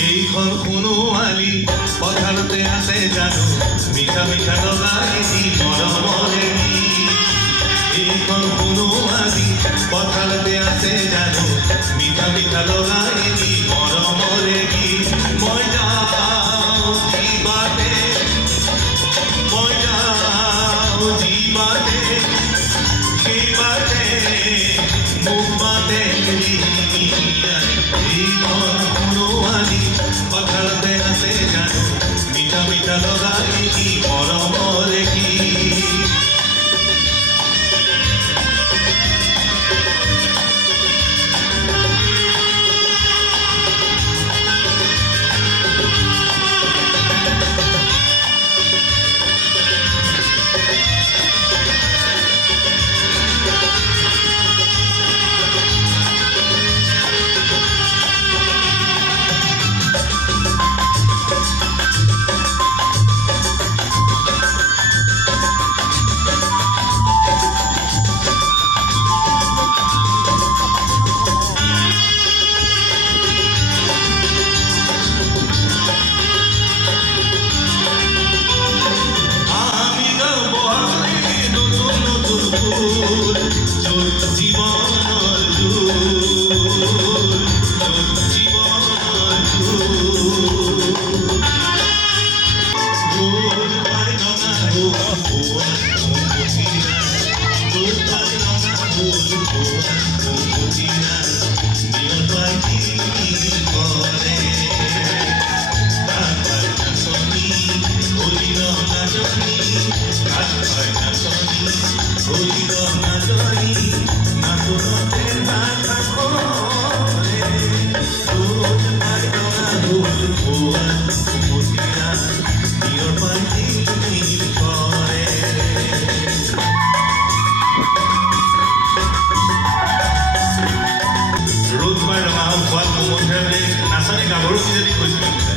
এইখন সোণোৱালী পথাৰতে আছে জানো মিঠা মিঠা লগাই মৰমৰে এইখন সোণোৱালী পথাৰতে আছে জানো মিঠা মিঠা লগাই মৰমৰে মই যাওঁ জীৱাতে মই যাওঁ জীৱাতে সেইবাতে মোক মাতে এইখন সোণোৱালী পথাৰতে আছে জানো মিঠা মিঠা লগাই মৰমৰে নাচনী গাভৰু যদি কৈছিলোঁ